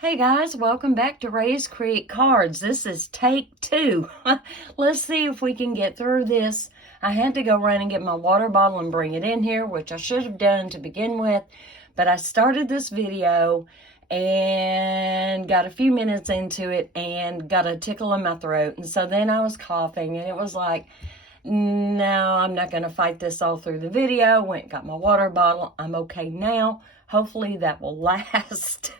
Hey guys, welcome back to Ray's Create Cards. This is take 2. Let's see if we can get through this. I had to go run and get my water bottle and bring it in here, which I should have done to begin with. But I started this video and got a few minutes into it and got a tickle in my throat. And so then I was coughing and it was like, no, I'm not going to fight this all through the video. Went got my water bottle. I'm okay now. Hopefully that will last.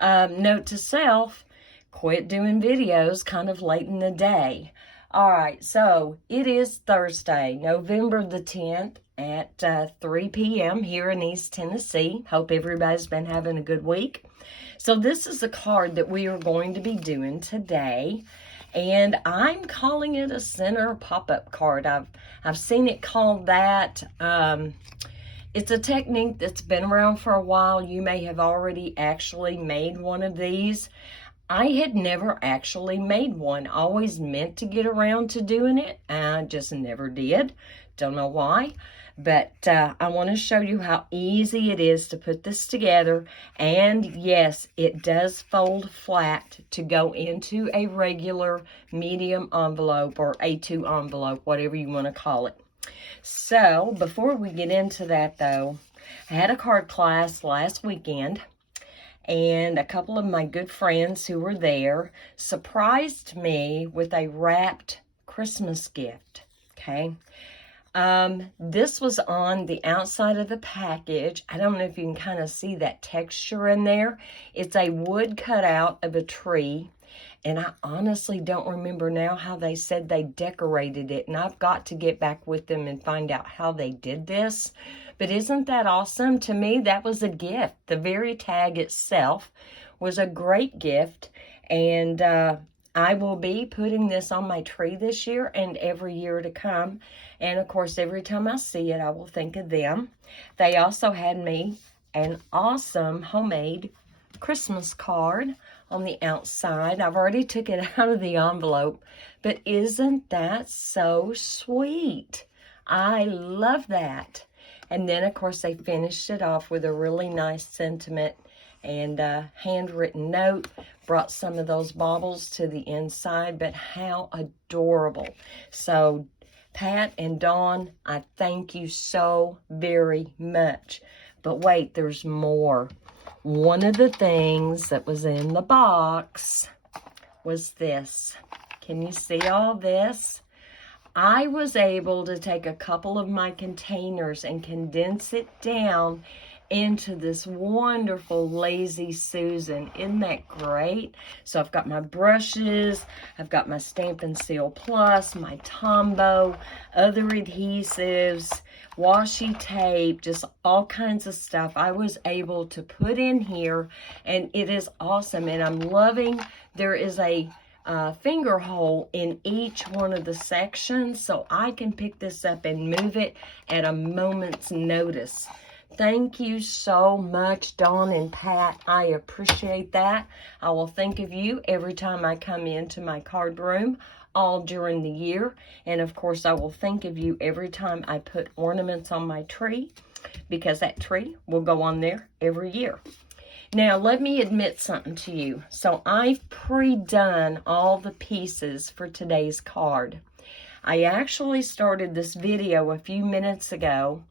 Note to self, quit doing videos kind of late in the day. All right, so it is Thursday, November the 10th at 3 p.m. here in East Tennessee. Hope everybody's been having a good week. So this is the card that we are going to be doing today. And I'm calling it a center pop-up card. I've seen it called that. It's a technique that's been around for a while. You may have already actually made one of these. I had never actually made one. I always meant to get around to doing it. I just never did. Don't know why. But I want to show you how easy it is to put this together. And yes, it does fold flat to go into a regular medium envelope or A2 envelope, whatever you want to call it. So, before we get into that, though, I had a card class last weekend, and a couple of my good friends who were there surprised me with a wrapped Christmas gift, okay? This was on the outside of the package. I don't know if you can kind of see that texture in there. It's a wood cutout of a tree. And I honestly don't remember now how they said they decorated it. And I've got to get back with them and find out how they did this. But isn't that awesome? To me, that was a gift. The very tag itself was a great gift. And I will be putting this on my tree this year and every year to come. And of course, every time I see it, I will think of them. They also had me an awesome homemade Christmas card on the outside. I've already took it out of the envelope, but isn't that so sweet? I love that. And then, of course, they finished it off with a really nice sentiment and a handwritten note. Brought some of those baubles to the inside, but how adorable. So, Pat and Dawn, I thank you so very much. But wait, there's more. One of the things that was in the box was this. Can you see all this? I was able to take a couple of my containers and condense it down into this wonderful Lazy Susan. Isn't that great? So I've got my brushes, I've got my Stampin' Seal Plus, my Tombow, other adhesives, washi tape, just all kinds of stuff I was able to put in here, and it is awesome. And I'm loving, there is a finger hole in each one of the sections, so I can pick this up and move it at a moment's notice. Thank you so much, Dawn and Pat. I appreciate that. I will think of you every time I come into my card room, all during the year. And of course, I will think of you every time I put ornaments on my tree, because that tree will go on there every year. Now, let me admit something to you. So I've pre-done all the pieces for today's card. I actually started this video a few minutes ago.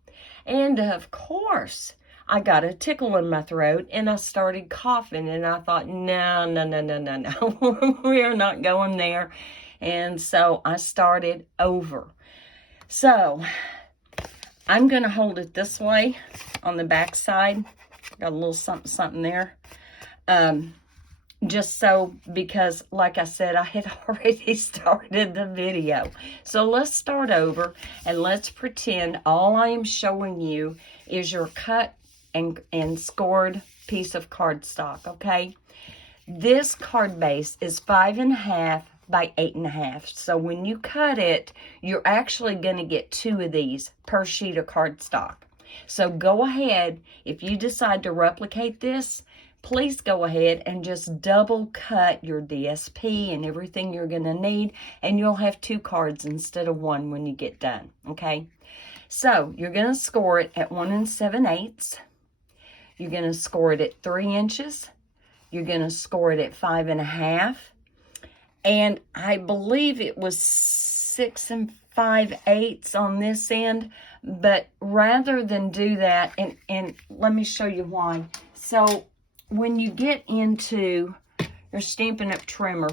And of course, I got a tickle in my throat and I started coughing, and I thought, no, we are not going there. And so I started over. So I'm going to hold it this way on the back side. Got a little something there. Just so, because like I said, I had already started the video. So let's start over and let's pretend all I am showing you is your cut and scored piece of cardstock, okay? This card base is 5.5 by 8.5. So when you cut it, you're actually going to get 2 of these per sheet of cardstock. So go ahead, if you decide to replicate this, please go ahead and just double cut your DSP and everything you're going to need, and you'll have 2 cards instead of 1 when you get done, okay? So you're going to score it at 1 7/8. You're going to score it at 3 inches, you're going to score it at 5.5. And I believe it was 6 5/8 on this end. But rather than do that, and let me show you why. So when you get into your Stampin' Up! Trimmer,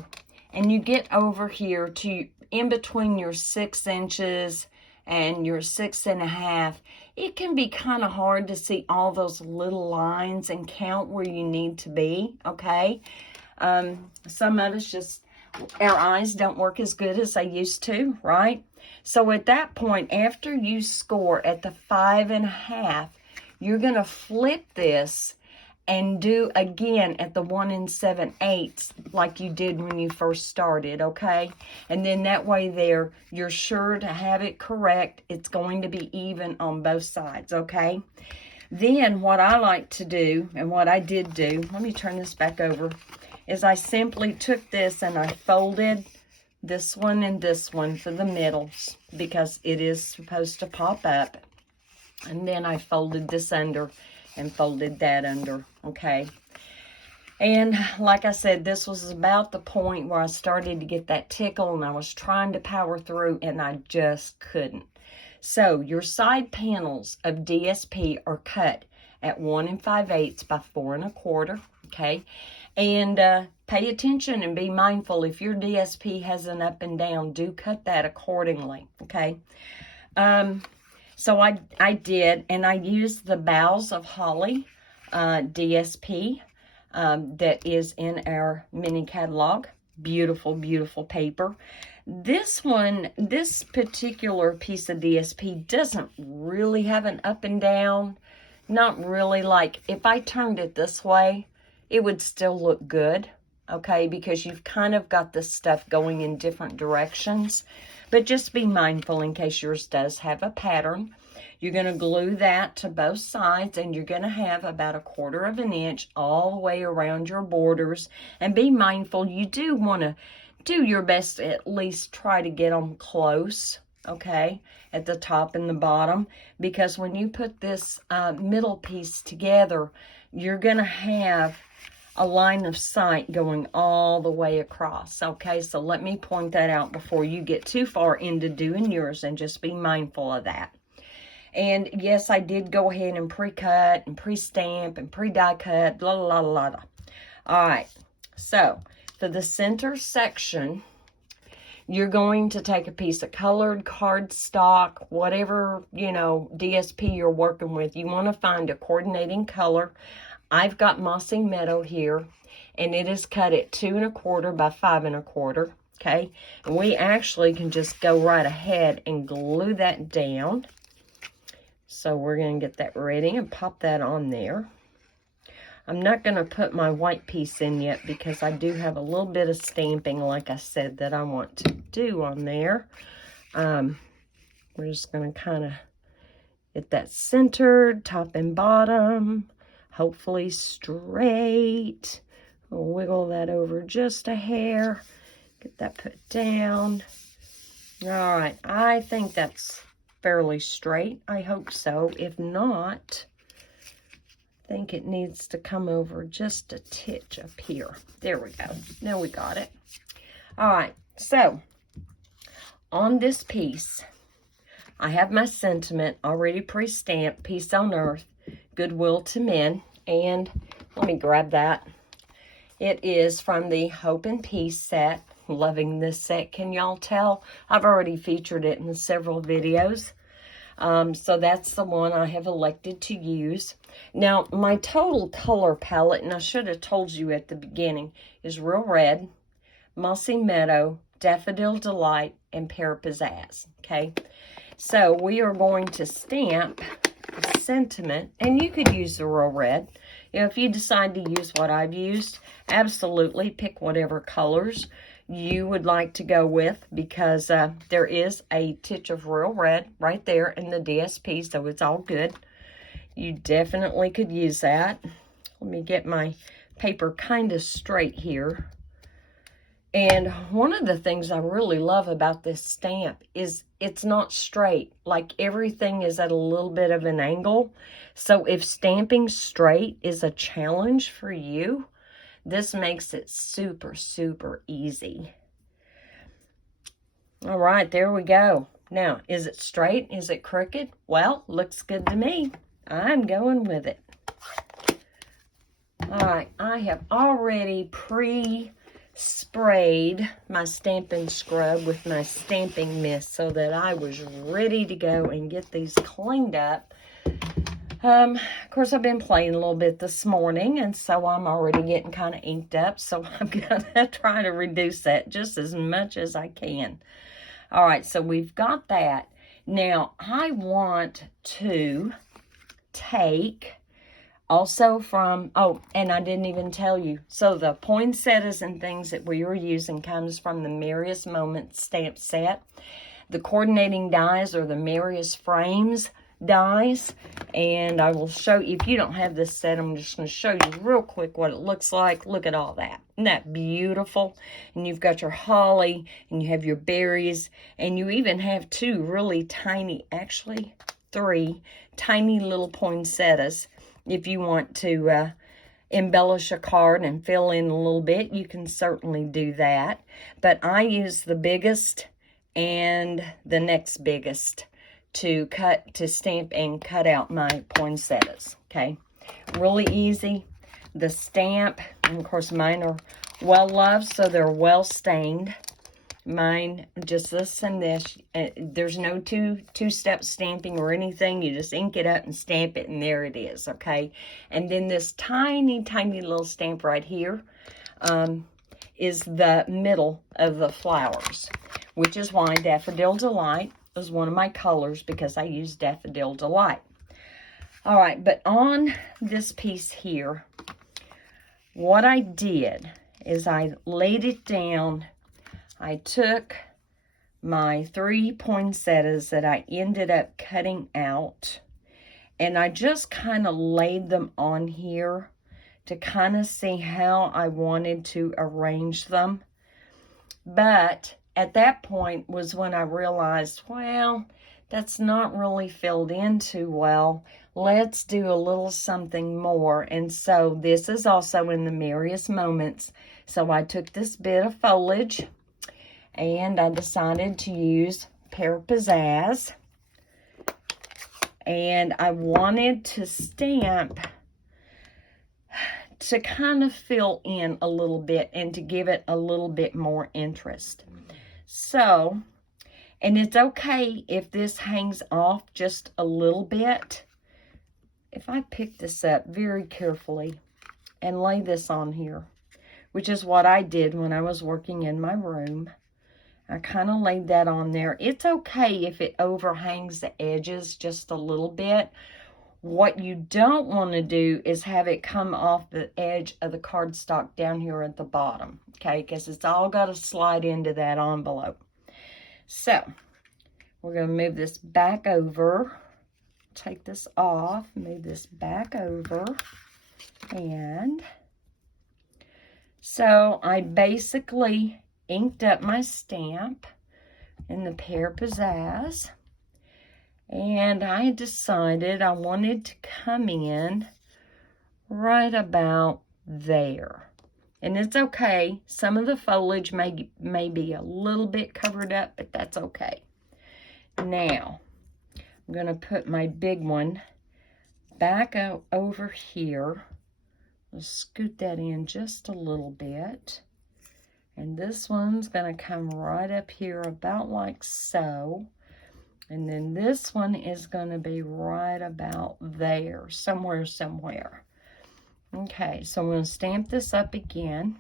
and you get over here to in between your 6 inches and your 6.5, it can be kind of hard to see all those little lines and count where you need to be, okay? Some of us just, our eyes don't work as good as they used to, right? So at that point, after you score at the 5.5, you're going to flip this and do again at the 1 7/8 like you did when you first started, okay? And then that way there, you're sure to have it correct. It's going to be even on both sides, okay? Then what I like to do, and what I did do, let me turn this back over, is I simply took this and I folded this one and this one for the middles because it is supposed to pop up. And then I folded this under and folded that under, okay? And like I said, this was about the point where I started to get that tickle and I was trying to power through and I just couldn't. So your side panels of DSP are cut at 1 5/8 by 4 1/4, okay? And pay attention and be mindful. If your DSP has an up and down, do cut that accordingly, okay? So I did, and I used the Boughs of Holly DSP that is in our mini catalog. Beautiful, beautiful paper. This particular piece of DSP doesn't really have an up and down. Not really. Like, if I turned it this way, it would still look good, okay? Because you've kind of got this stuff going in different directions. But just be mindful in case yours does have a pattern. You're going to glue that to both sides, and you're going to have about 1/4 of an inch all the way around your borders. And be mindful, you do want to do your best to at least try to get them close, okay, at the top and the bottom. Because when you put this middle piece together, you're going to have a line of sight going all the way across, okay? So let me point that out before you get too far into doing yours, and just be mindful of that. And yes, I did go ahead and pre-cut and pre-stamp and pre-die cut, blah, blah, blah, blah. All right, so for the center section, you're going to take a piece of colored cardstock, whatever, you know, DSP you're working with. You want to find a coordinating color. I've got Mossy Meadow here, and it is cut at 2 1/4 by 5 1/4, okay? And we actually can just go right ahead and glue that down. So we're going to get that ready and pop that on there. I'm not going to put my white piece in yet because I do have a little bit of stamping, like I said, that I want to do on there. We're just going to kind of get that centered, top and bottom. Hopefully straight. We'll wiggle that over just a hair. Get that put down. All right, I think that's fairly straight. I hope so. If not, I think it needs to come over just a titch up here. There we go. Now we got it. All right, so on this piece, I have my sentiment already pre-stamped, Peace on Earth, Goodwill to Men, and let me grab that. It is from the Hope and Peace set. Loving this set, can y'all tell? I've already featured it in several videos. So that's the one I have elected to use. Now, my total color palette, and I should have told you at the beginning, is Real Red, Mossy Meadow, Daffodil Delight, and Pear Pizzazz, okay? So we are going to stamp the sentiment, and you could use the Real Red. You know, if you decide to use what I've used, absolutely pick whatever colors you would like to go with, because there is a titch of Real Red right there in the DSP, so it's all good. You definitely could use that. Let me get my paper kind of straight here. And one of the things I really love about this stamp is it's not straight. Like, everything is at a little bit of an angle. So if stamping straight is a challenge for you, This makes it super, super easy. All right, there we go. Now, is it straight? Is it crooked? Well, looks good to me. I'm going with it. All right, I have already pre-sprayed my stamping scrub with my stamping mist so that I was ready to go and get these cleaned up. Of course, I've been playing a little bit this morning, and so I'm already getting kind of inked up, so I'm going to try to reduce that just as much as I can. All right, so we've got that. Now, I want to take also from, oh, and I didn't even tell you. So the poinsettias and things that we were using comes from the Merriest Moment stamp set. The coordinating dies are the Merriest frames dies, and I will show you, if you don't have this set, I'm just going to show you real quick what it looks like. Look at all that. Isn't that beautiful? And you've got your holly, and you have your berries, and you even have two really tiny, actually 3 tiny little poinsettias. If you want to embellish a card and fill in a little bit, you can certainly do that. But I use the biggest and the next biggest to stamp and cut out my poinsettias, okay? Really easy. The stamp, and of course mine are well loved, so they're well stained. Mine, just this and this. There's no two-step stamping or anything. You just ink it up and stamp it, and there it is, okay? And then this tiny, tiny little stamp right here is the middle of the flowers, which is why Daffodil Delight is one of my colors, because I use Daffodil Delight. All right, but on this piece here, what I did is I laid it down. I took my 3 poinsettias that I ended up cutting out, and I just kind of laid them on here to kind of see how I wanted to arrange them. But at that point was when I realized, well, that's not really filled in too well. Let's do a little something more. And so this is also in the Merriest Moments. So I took this bit of foliage, and I decided to use Pear Pizzazz. And I wanted to stamp to kind of fill in a little bit and to give it a little bit more interest. So, and it's okay if this hangs off just a little bit. If I pick this up very carefully and lay this on here, which is what I did when I was working in my room, I kind of laid that on there. It's okay if it overhangs the edges just a little bit. What you don't want to do is have it come off the edge of the cardstock down here at the bottom, okay? Because it's all got to slide into that envelope. So, we're going to move this back over. Take this off, move this back over. And so, I basically inked up my stamp in the Pear Pizzazz. And I decided I wanted to come in right about there. And it's okay. Some of the foliage may be a little bit covered up, but that's okay. Now, I'm going to put my big one back out over here. I'll scoot that in just a little bit. And this one's going to come right up here about like so. And then this one is going to be right about there, somewhere. Okay, so I'm going to stamp this up again.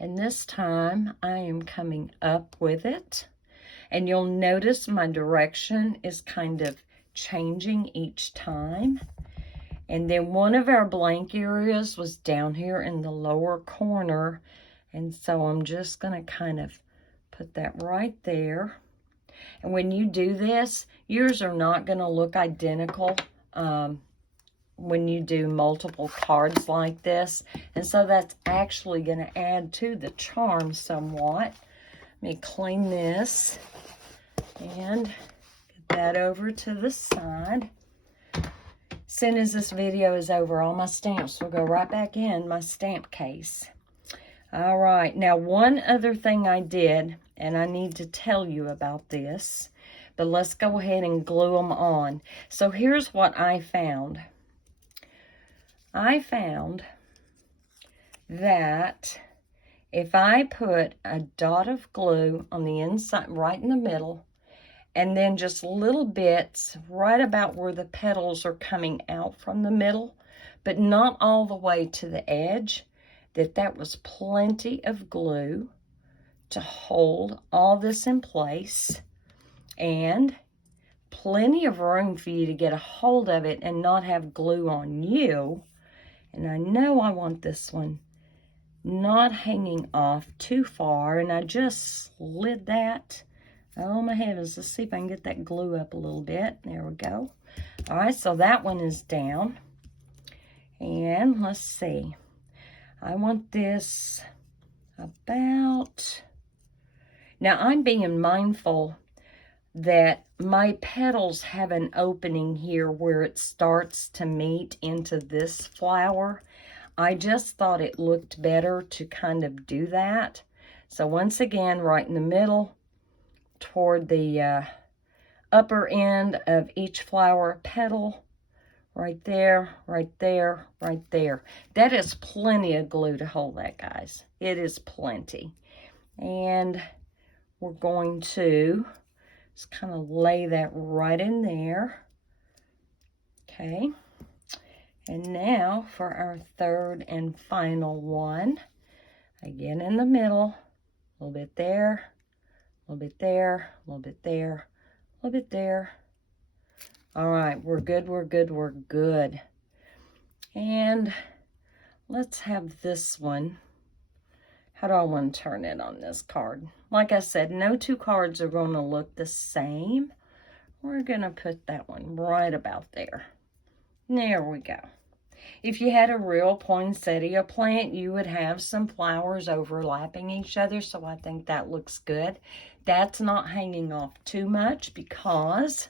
And this time I am coming up with it. And you'll notice my direction is kind of changing each time. And then one of our blank areas was down here in the lower corner. And so I'm just going to kind of put that right there. And when you do this, yours are not going to look identical when you do multiple cards like this. And so that's actually going to add to the charm somewhat. Let me clean this and get that over to the side. soon as this video is over, all my stamps will go right back in my stamp case. All right, now one other thing I did, and I need to tell you about this, but let's go ahead and glue them on. So here's what I found. I found that if I put a dot of glue on the inside, right in the middle, and then just little bits right about where the petals are coming out from the middle, but not all the way to the edge, that was plenty of glue to hold all this in place, and plenty of room for you to get a hold of it and not have glue on you. And I know I want this one not hanging off too far, and I just slid that. Oh my heavens, let's see if I can get that glue up a little bit. There we go. All right, so that one is down. And let's see. I want this about... Now I'm being mindful that my petals have an opening here where it starts to meet into this flower. I just thought it looked better to kind of do that. So once again, right in the middle, toward the upper end of each flower petal, right there, right there, right there. That is plenty of glue to hold that, guys. It is plenty. And we're going to just kind of lay that right in there. Okay. And now for our third and final one. Again in the middle, a little bit there, a little bit there, a little bit there, a little bit there. All right, we're good, we're good, we're good. And let's have this one. How do I want to turn it on this card? Like I said, no two cards are going to look the same. We're going to put that one right about there. There we go. If you had a real poinsettia plant, you would have some flowers overlapping each other, so I think that looks good. That's not hanging off too much because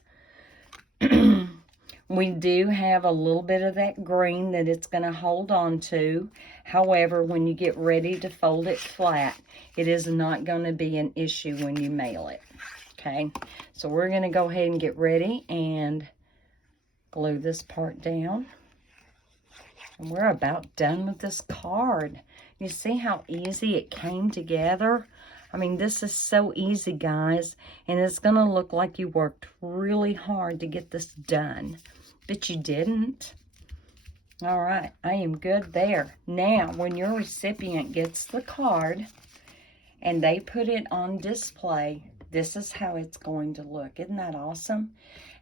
we do have a little bit of that green that it's going to hold on to. However, when you get ready to fold it flat, it is not going to be an issue when you mail it. Okay, so we're going to go ahead and get ready and glue this part down. And we're about done with this card. You see how easy it came together? I mean, this is so easy, guys, and it's going to look like you worked really hard to get this done, but you didn't. All right, I am good there. Now, when your recipient gets the card and they put it on display, this is how it's going to look. Isn't that awesome?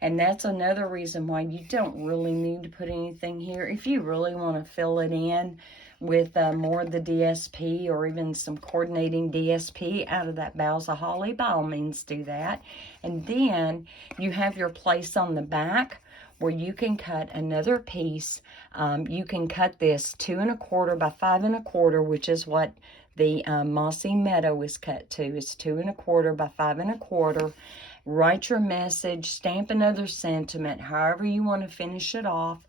And that's another reason why you don't really need to put anything here. If you really want to fill it in with more of the DSP or even some coordinating DSP out of that boughs of holly, by all means do that. And then you have your place on the back where you can cut another piece. You can cut this 2 1/4 by 5 1/4, which is what the Mossy Meadow is cut to. It's 2 1/4 by 5 1/4. Write your message, stamp another sentiment, however you want to finish it off,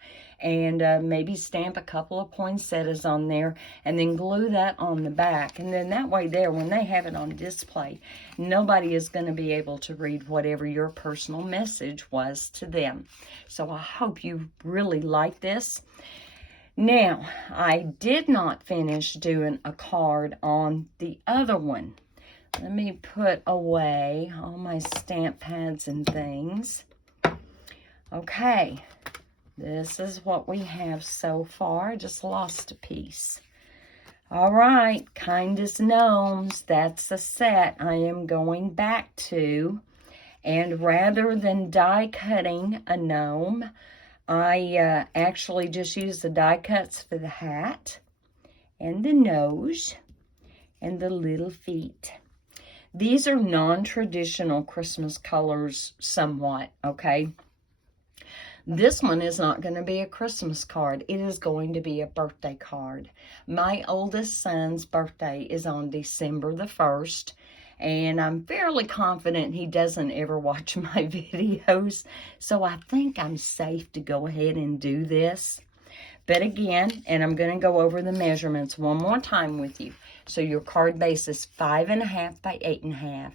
and maybe stamp a couple of poinsettias on there, and then glue that on the back. And then that way there, when they have it on display, nobody is going to be able to read whatever your personal message was to them. So I hope you really like this. Now, I did not finish doing a card on the other one. Let me put away all my stamp pads and things. Okay, this is what we have so far. I just lost a piece. All right, Kindest Gnomes, that's the set I am going back to. And rather than die cutting a gnome, I actually just used the die cuts for the hat and the nose and the little feet. These are non-traditional Christmas colors somewhat, okay? This one is not going to be a Christmas card. It is going to be a birthday card. My oldest son's birthday is on December the 1st, And I'm fairly confident he doesn't ever watch my videos. So I think I'm safe to go ahead and do this. But again, and I'm going to go over the measurements one more time with you. So your card base is 5.5 by 8.5,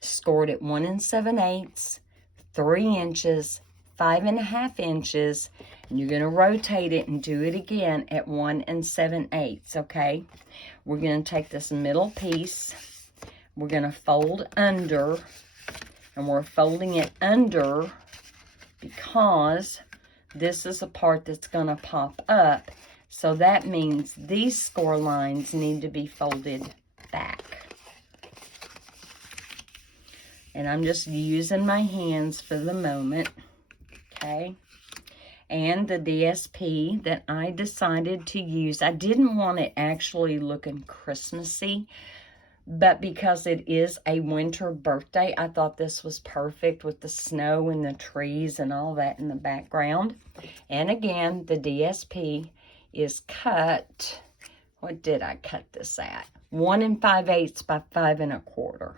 scored at 1 7/8, 3 inches, 5.5 inches, and you're going to rotate it and do it again at 1 7/8, okay? We're going to take this middle piece, we're going to fold under, and we're folding it under because this is a part that's going to pop up. So that means these score lines need to be folded back. And I'm just using my hands for the moment, okay? And the DSP that I decided to use, I didn't want it actually looking Christmassy, but because it is a winter birthday, I thought this was perfect with the snow and the trees and all that in the background. And again, the DSP is cut, what did I cut this at? 1 5/8 by 5 1/4.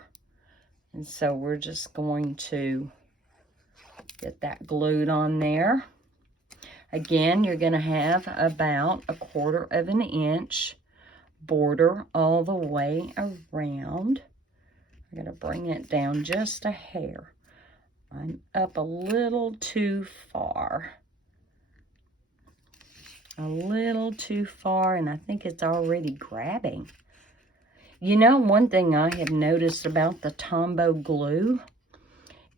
And so we're just going to get that glued on there. Again, you're going to have about 1/4 of an inch border all the way around. I'm going to bring it down just a hair. I'm up a little too far. A little too far, and I think it's already grabbing. You know, one thing I have noticed about the Tombow glue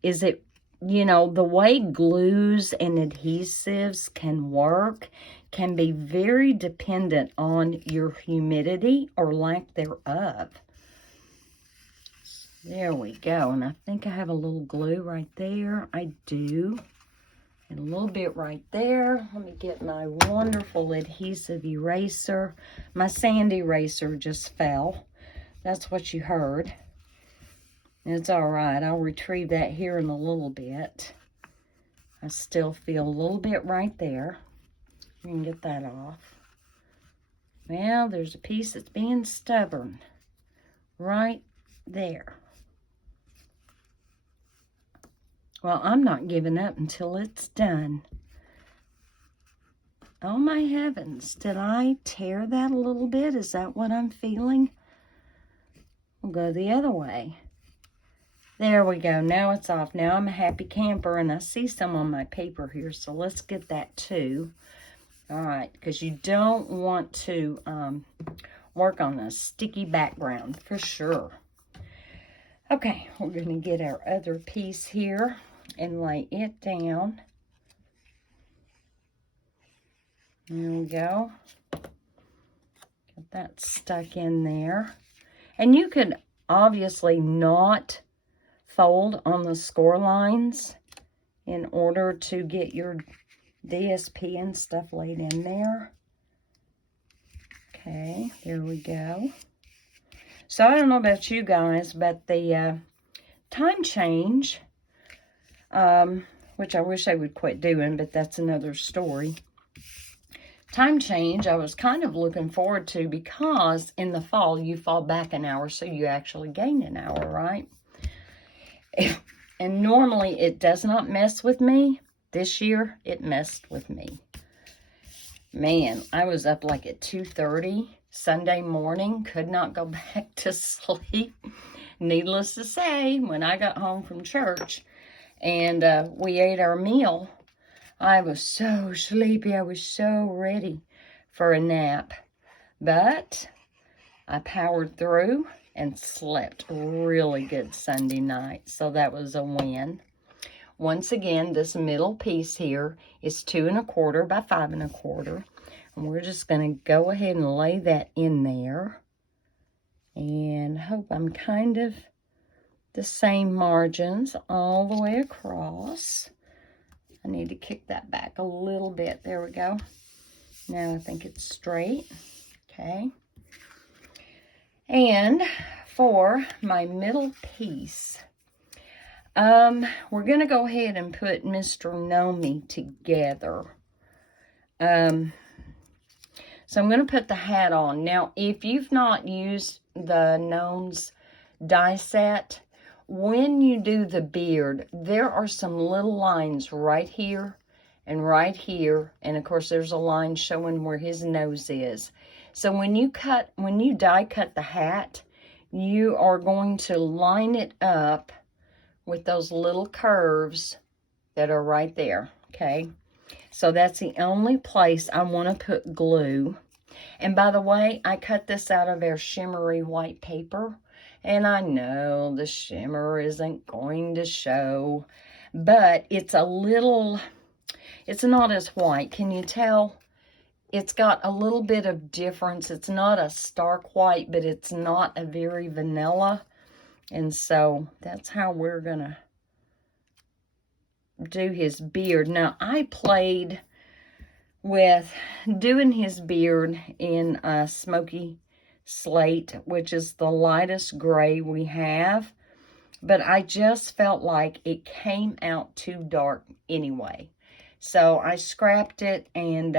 is it, you know, the way glues and adhesives can work can be very dependent on your humidity or lack thereof. There we go. And I think I have a little glue right there. I do. And a little bit right there. Let me get my wonderful adhesive eraser. My sand eraser just fell. That's what you heard. It's all right. I'll retrieve that here in a little bit. I still feel a little bit right there. You can get that off. Well, there's a piece that's being stubborn right there. Well, I'm not giving up until it's done. Oh my heavens, did I tear that a little bit? Is that what I'm feeling? We'll go the other way. There we go. Now it's off. Now I'm a happy camper, and I see some on my paper here, so let's get that too. All right, because you don't want to work on a sticky background for sure. Okay, we're going to get our other piece here and lay it down. There we go. Get that stuck in there. And you could obviously not fold on the score lines in order to get your DSP and stuff laid in there. Okay, there we go. So I don't know about you guys, but the time change, which I wish I would quit doing, but that's another story. Time change, I was kind of looking forward to because in the fall you fall back an hour, so you actually gain an hour, right? And normally it does not mess with me. This year it messed with me. Man, I was up like at 2:30 Sunday morning, could not go back to sleep. Needless to say, when I got home from church and we ate our meal, I was so sleepy. I was so ready for a nap. But I powered through and slept really good Sunday night. So that was a win. Once again, this middle piece here is 2 1/4 by 5 1/4. And we're just going to go ahead and lay that in there. And hope I'm kind of the same margins all the way across. I need to kick that back a little bit. There we go. Now I think it's straight. Okay. And for my middle piece, we're going to go ahead and put Mr. Gnome together. So I'm going to put the hat on. Now, if you've not used the Gnomes die set, when you do the beard, there are some little lines right here and right here. And of course, there's a line showing where his nose is. So when you die cut the hat, you are going to line it up with those little curves that are right there, okay? So that's the only place I want to put glue. And by the way, I cut this out of our shimmery white paper. And I know the shimmer isn't going to show, but it's a little, it's not as white. Can you tell? It's got a little bit of difference. It's not a stark white, but it's not a very vanilla. And so that's how we're going to do his beard. Now, I played with doing his beard in a smoky slate, which is the lightest gray we have, but I just felt like it came out too dark anyway. So I scrapped it, and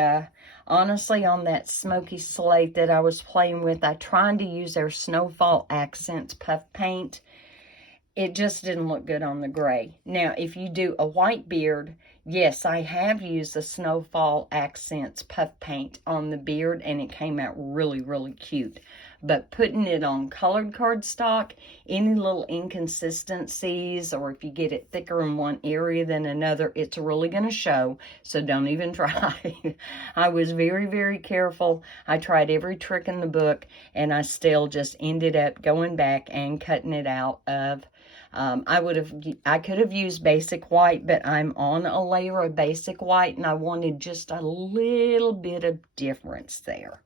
honestly, on that smoky slate that I was playing with, I tried to use their Snowfall Accents puff paint. It just didn't look good on the gray. Now, if you do a white beard, yes, I have used the Snowfall Accents puff paint on the beard, and it came out really, really cute. But putting it on colored cardstock, any little inconsistencies, or if you get it thicker in one area than another, it's really going to show, so don't even try. I was very, very careful. I tried every trick in the book, and I still just ended up going back and cutting it out of I could have used basic white, but I'm on a layer of basic white, and I wanted just a little bit of difference there.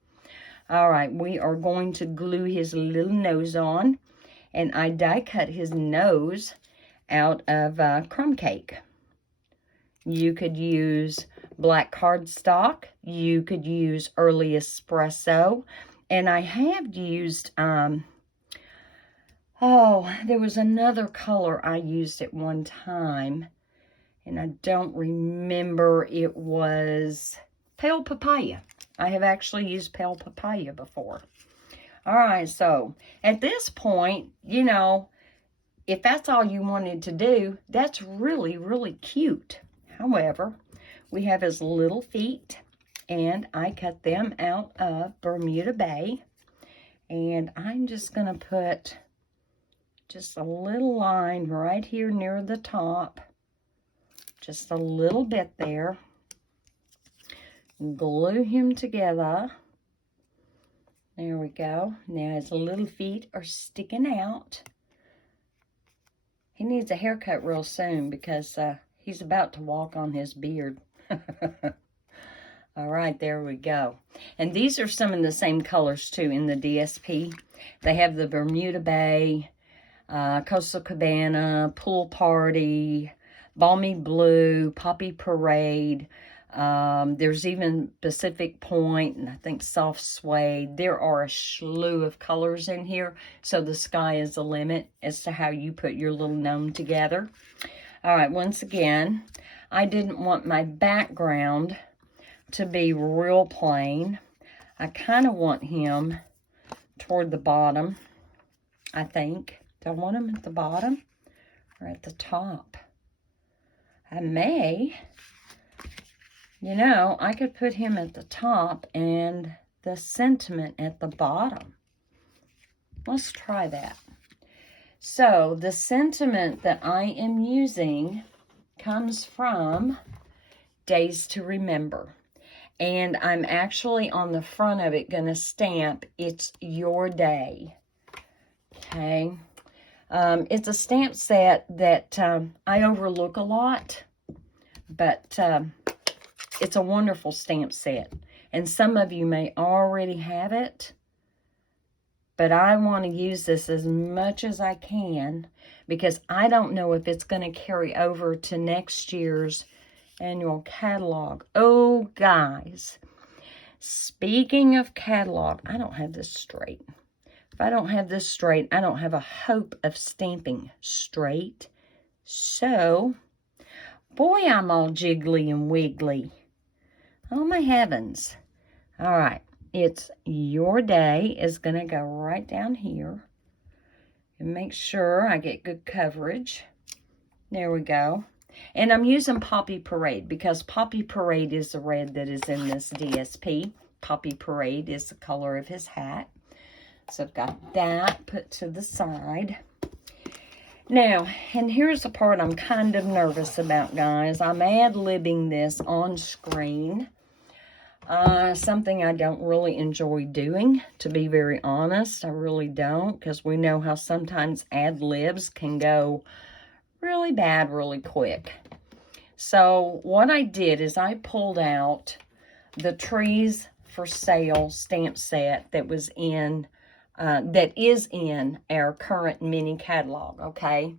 All right, we are going to glue his little nose on, and I die cut his nose out of crumb cake. You could use black cardstock. You could use early espresso, and I have used there was another color I used at one time, and I don't remember. It was pale papaya. I have actually used pale papaya before. All right, so at this point, you know, if that's all you wanted to do, that's really, really cute. However, we have his little feet, and I cut them out of Bermuda Bay, and I'm just going to put just a little line right here near the top, just a little bit there. Glue him together. There we go. Now his little feet are sticking out. He needs a haircut real soon because he's about to walk on his beard. All right, there we go. And these are some of the same colors too in the DSP. They have the Bermuda Bay, Coastal Cabana, Pool Party, Balmy Blue, Poppy Parade. There's even Pacific Point, and I think Soft Suede. There are a slew of colors in here, so the sky is the limit as to how you put your little gnome together. All right, once again, I didn't want my background to be real plain. I kind of want him toward the bottom, I think. Do I want him at the bottom or at the top? I may. You know, I could put him at the top and the sentiment at the bottom. Let's try that. So, the sentiment that I am using comes from Days to Remember. And I'm actually on the front of it going to stamp, "It's Your Day." Okay. It's a stamp set that I overlook a lot, but it's a wonderful stamp set. And some of you may already have it, but I want to use this as much as I can because I don't know if it's going to carry over to next year's annual catalog. Oh, guys, speaking of catalog, I don't have this straight. If I don't have this straight, I don't have a hope of stamping straight. So, boy, I'm all jiggly and wiggly. Oh, my heavens. All right. It's Your Day is going to go right down here. and make sure I get good coverage. There we go. And I'm using Poppy Parade because Poppy Parade is the red that is in this DSP. Poppy Parade is the color of his hat. So I've got that put to the side. Now, and here's the part I'm kind of nervous about, guys. I'm ad-libbing this on screen. Something I don't really enjoy doing, to be very honest. I really don't, because we know how sometimes ad-libs can go really bad really quick. So what I did is I pulled out the Trees for Sale stamp set that was in that is in our current mini catalog, okay?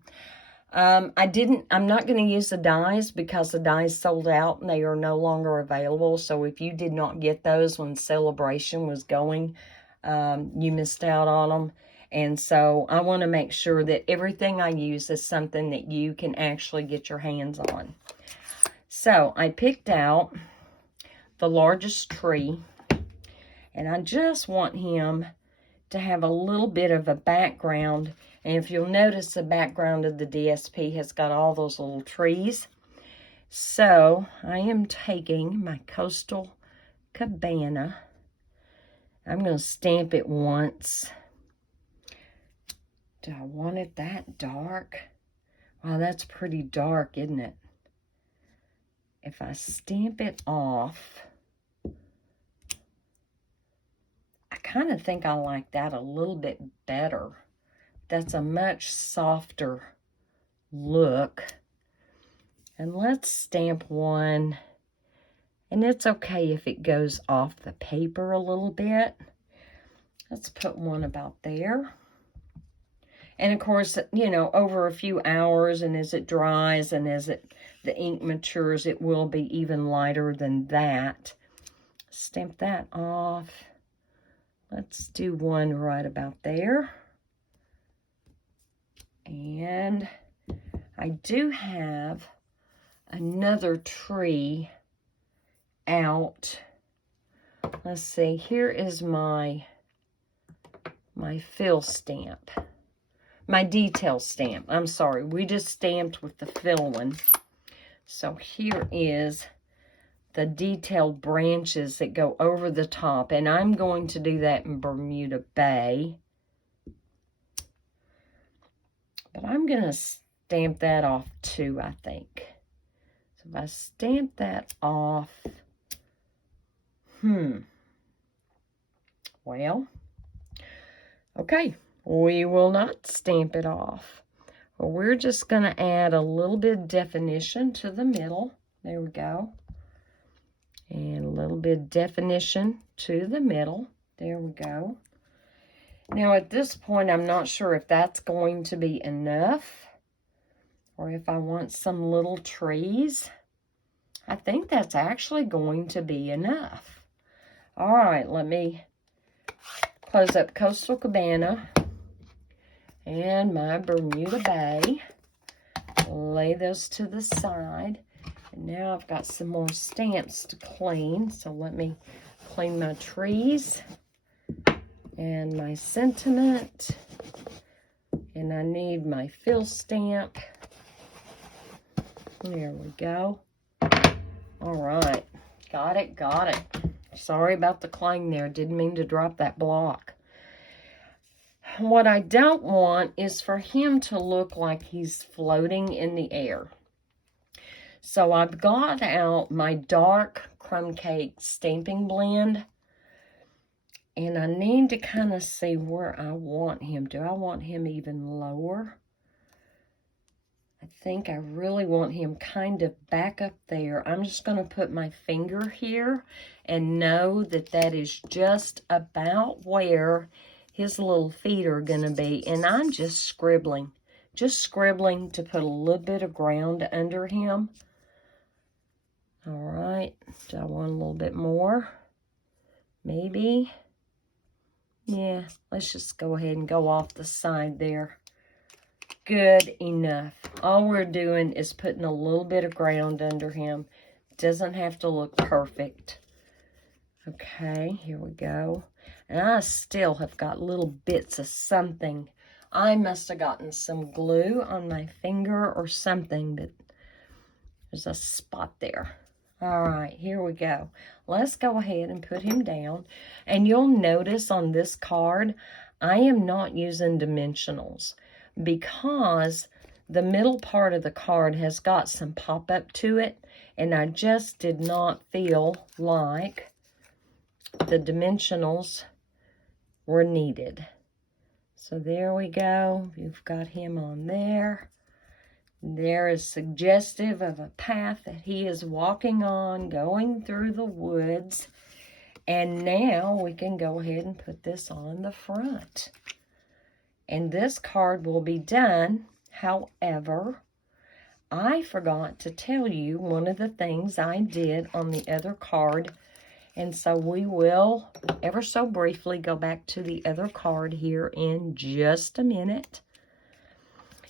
I'm not going to use the dies because the dies sold out and they are no longer available. So if you did not get those when Celebration was going, you missed out on them. And so I want to make sure that everything I use is something that you can actually get your hands on. So I picked out the largest tree, and I just want him to have a little bit of a background. And if you'll notice, the background of the DSP has got all those little trees. So I am taking my Coastal Cabana. I'm going to stamp it once. Do I want it that dark? Wow, that's pretty dark, isn't it? If I stamp it off, I kind of think I like that a little bit better. That's a much softer look. And let's stamp one. And it's okay if it goes off the paper a little bit. Let's put one about there. And of course, you know, over a few hours, and as it dries and as the ink matures, it will be even lighter than that. Stamp that off. Let's do one right about there. And I do have another tree out. Let's see, here is my fill stamp. My detail stamp. I'm sorry, we just stamped with the fill one. So here is the detailed branches that go over the top. And I'm going to do that in Bermuda Bay. But I'm going to stamp that off too, I think. So if I stamp that off, well, okay, we will not stamp it off. Well, we're just going to add a little bit of definition to the middle. There we go. And a little bit of definition to the middle. There we go. Now, at this point, I'm not sure if that's going to be enough or if I want some little trees. I think that's actually going to be enough. All right, let me close up Coastal Cabana and my Bermuda Bay. Lay those to the side. And now I've got some more stamps to clean. So let me clean my trees and my sentiment. And I need my fill stamp. There we go. All right. Got it, got it. Sorry about the clang there. Didn't mean to drop that block. What I don't want is for him to look like he's floating in the air. So I've got out my dark crumb cake stamping blend. And I need to kind of see where I want him. Do I want him even lower? I think I really want him kind of back up there. I'm just going to put my finger here and know that that is just about where his little feet are going to be. And I'm just scribbling to put a little bit of ground under him. All right. Do I want a little bit more? Maybe. Yeah, let's just go ahead and go off the side there. Good enough. All we're doing is putting a little bit of ground under him. Doesn't have to look perfect. Okay, here we go. And I still have got little bits of something I must have gotten some glue on my finger or something, but there's a spot there. All right, here we go. Let's go ahead and put him down. And you'll notice on this card, I am not using dimensionals because the middle part of the card has got some pop-up to it, and I just did not feel like the dimensionals were needed. So there we go. You've got him on there. There is suggestive of a path that he is walking on, going through the woods. And now we can go ahead and put this on the front. And this card will be done. However, I forgot to tell you one of the things I did on the other card. And so we will, ever so briefly, go back to the other card here in just a minute.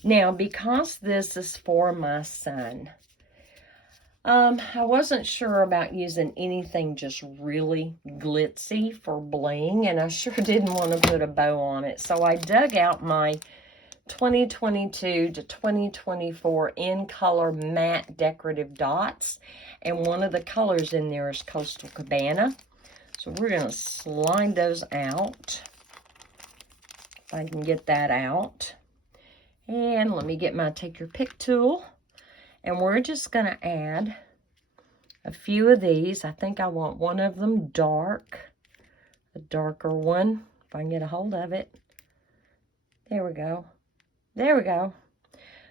Now, because this is for my son, I wasn't sure about using anything just really glitzy for bling, and I sure didn't want to put a bow on it. So I dug out my 2022 to 2024 in color matte decorative dots, and one of the colors in there is Coastal Cabana. So we're going to slide those out, if I can get that out. And let me get my take your pick tool, and we're just going to add a few of these. I think I want one of them dark, a darker one, if I can get a hold of it. There we go. There we go.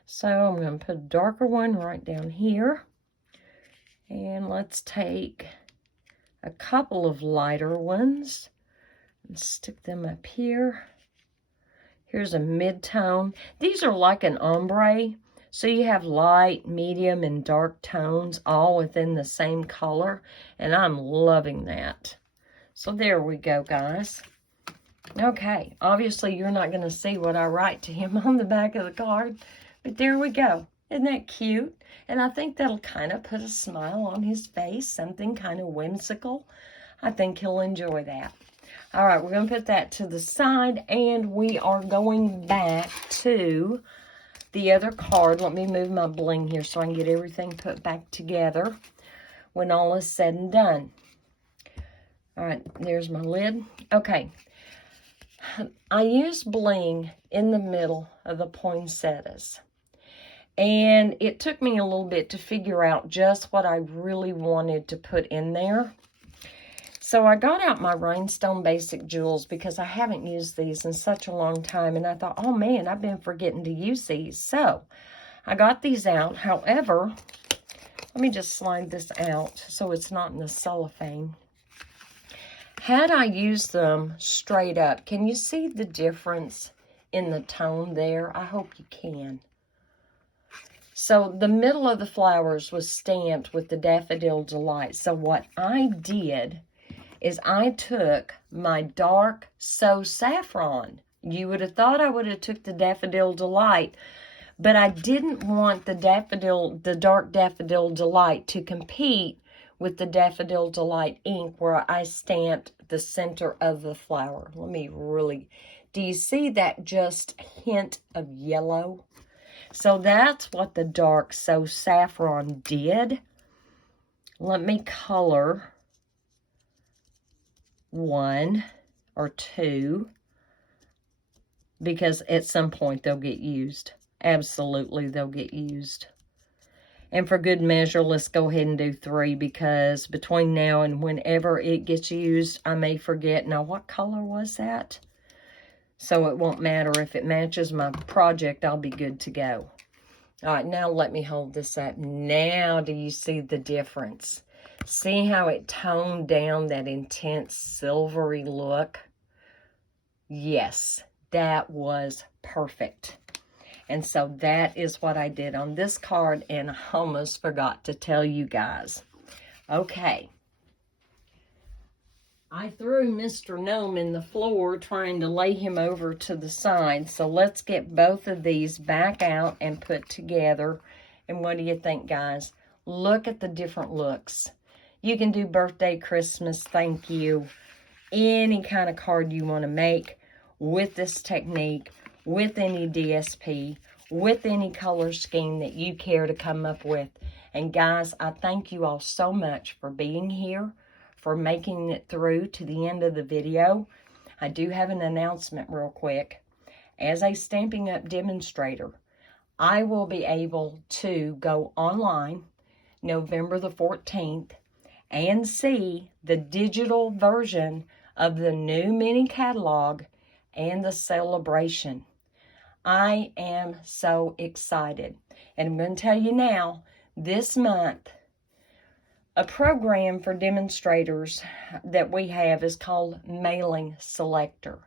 So I'm going to put a darker one right down here. And let's take a couple of lighter ones and stick them up here. Here's a mid-tone. These are like an ombre. So you have light, medium, and dark tones all within the same color. And I'm loving that. So there we go, guys. Okay, obviously you're not going to see what I write to him on the back of the card, but there we go. Isn't that cute? And I think that'll kind of put a smile on his face, something kind of whimsical. I think he'll enjoy that. All right, we're going to put that to the side, and we are going back to the other card. Let me move my bling here so I can get everything put back together when all is said and done. All right, there's my lid. Okay. I used bling in the middle of the poinsettias, and it took me a little bit to figure out just what I really wanted to put in there. So I got out my Rhinestone Basic Jewels because I haven't used these in such a long time, and I thought, oh man, I've been forgetting to use these. So I got these out. However, let me just slide this out so it's not in the cellophane. Had I used them straight up, can you see the difference in the tone there? I hope you can. So the middle of the flowers was stamped with the Daffodil Delight. So what I did is I took my dark So Saffron. You would have thought I would have took the Daffodil Delight, but I didn't want the dark Daffodil Delight to compete with the Daffodil Delight ink where I stamped the center of the flower. Let me really, do you see that just hint of yellow? So that's what the dark So Saffron did. Let me color one or two, because at some point they'll get used. Absolutely, they'll get used. And for good measure, let's go ahead and do 3, because between now and whenever it gets used, I may forget. Now, what color was that? So it won't matter. If it matches my project, I'll be good to go. All right, now let me hold this up. Now, do you see the difference? See how it toned down that intense silvery look? Yes, that was perfect. And so that is what I did on this card, and I almost forgot to tell you guys. Okay. I threw Mr. Gnome in the floor trying to lay him over to the side. So let's get both of these back out and put together. And what do you think, guys? Look at the different looks. You can do birthday, Christmas, thank you, any kind of card you want to make with this technique with any DSP, with any color scheme that you care to come up with. And guys, I thank you all so much for being here, for making it through to the end of the video. I do have an announcement real quick. As a Stampin' Up! Demonstrator, I will be able to go online November the 14th and see the digital version of the new mini catalog and the celebration. I am so excited. And I'm going to tell you now, this month, a program for demonstrators that we have is called Mailing Selector.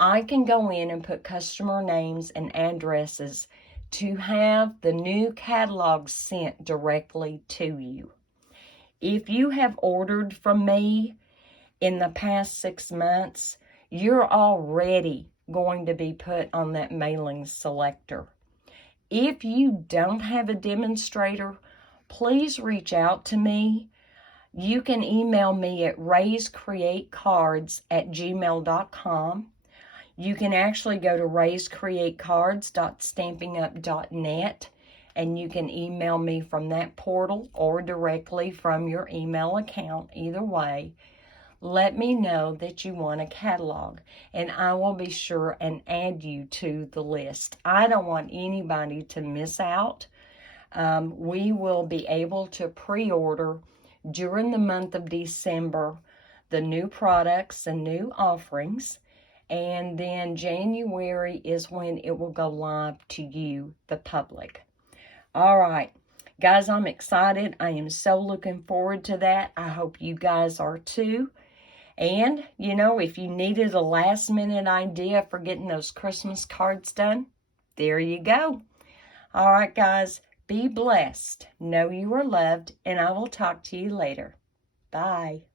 I can go in and put customer names and addresses to have the new catalog sent directly to you. If you have ordered from me in the past 6 months, you're already going to be put on that mailing selector. If you don't have a demonstrator, please reach out to me. You can email me at raisecreatecards@gmail.com. You can actually go to raisecreatecards.stampinup.net, and you can email me from that portal or directly from your email account, either way. Let me know that you want a catalog, and I will be sure and add you to the list. I don't want anybody to miss out. We will be able to pre-order during the month of December the new products and new offerings, and then January is when it will go live to you, the public. All right, guys, I'm excited. I am so looking forward to that. I hope you guys are too. And, you know, if you needed a last-minute idea for getting those Christmas cards done, there you go. All right, guys, be blessed. Know you are loved, and I will talk to you later. Bye.